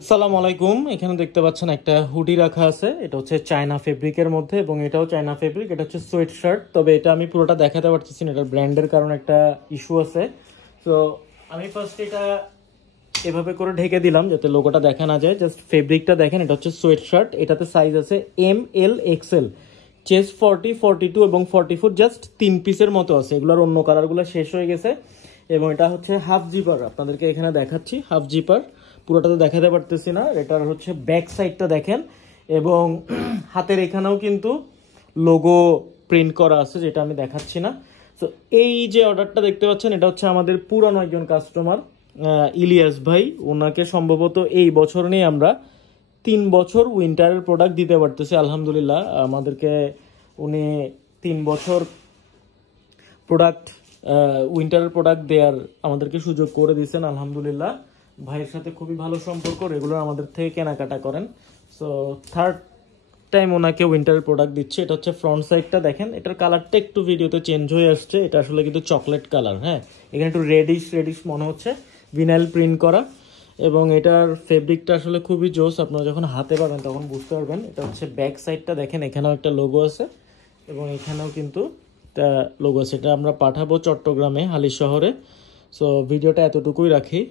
আসসালামু আলাইকুম। এখানে দেখতে পাচ্ছেন একটা হুডি রাখা আছে। এটা হচ্ছে চায়না ফেব্রিকের মধ্যে এবং এটাও চায়না ফেব্রিক। এটা হচ্ছে সোয়েট শার্ট, তবে এটা আমি পুরোটা দেখাতে পারতেছি না, এটার ব্র্যান্ডের কারণে একটা ইস্যু আছে। তো আমি ফার্স্ট এটা এভাবে করে ঢেকে দিলাম যাতে লোগোটা দেখা না যায়। জাস্ট ফেব্রিকটা দেখেন, এটা হচ্ছে সোয়েট শার্ট। এটাতে সাইজ আছে ML XL, চেস্ট 40, 42 এবং 44, জাস্ট 3 পিসের মতো আছে। এগুলোর অন্য কালারগুলো শেষ হয়ে গেছে। এবং এটা হচ্ছে হাফ জিপার, আপনাদেরকে এখানে দেখাচ্ছি হাফ জিপার। পুরোটা তো দেখাতে পারতেছি না। এটার হচ্ছে ব্যাক সাইডটা দেখেন এবং হাতের এখানেও কিন্তু লোগো প্রিন্ট করা আছে, যেটা আমি দেখাচ্ছি না। তো এই যে অর্ডারটা দেখতে পাচ্ছেন, এটা হচ্ছে আমাদের পুরানো একজন কাস্টমার, ইলিয়াস ভাই। ওনাকে সম্ভবত এই বছর নিয়ে আমরা 3 বছর উইন্টারের প্রোডাক্ট দিতে পারতেছি আলহামদুলিল্লাহ। আমাদেরকে উনি 3 বছর প্রোডাক্ট, উইন্টারের প্রোডাক্ট দেওয়ার আমাদেরকে সুযোগ করে দিয়েছেন আলহামদুলিল্লাহ। ভাইয়ের সাথে খুবই ভালো সম্পর্ক, রেগুলার আমাদের থেকে কেনাকাটা করেন। সো থার্ড টাইম ওনাকে উইন্টারের প্রোডাক্ট দিচ্ছে। এটা হচ্ছে ফ্রন্ট সাইডটা দেখেন, এটার কালারটা একটু ভিডিওতে চেঞ্জ হয়ে আসছে। এটা আসলে কিন্তু চকলেট কালার, হ্যাঁ, এখানে একটু রেডিশ রেডিশ মনে হচ্ছে, ভিনাইল প্রিন্ট করা। এবং এটার ফেব্রিকটা আসলে খুবই জোস, আপনারা যখন হাতে পাবেন তখন বুঝতে পারবেন। এটা হচ্ছে ব্যাক সাইডটা দেখেন, এখানেও একটা লোগো আছে এবং এখানেও কিন্তু একটা লোগো আছে। এটা আমরা পাঠাবো চট্টগ্রামে, হালিশ শহরে। সো ভিডিওটা এতটুকুই রাখি।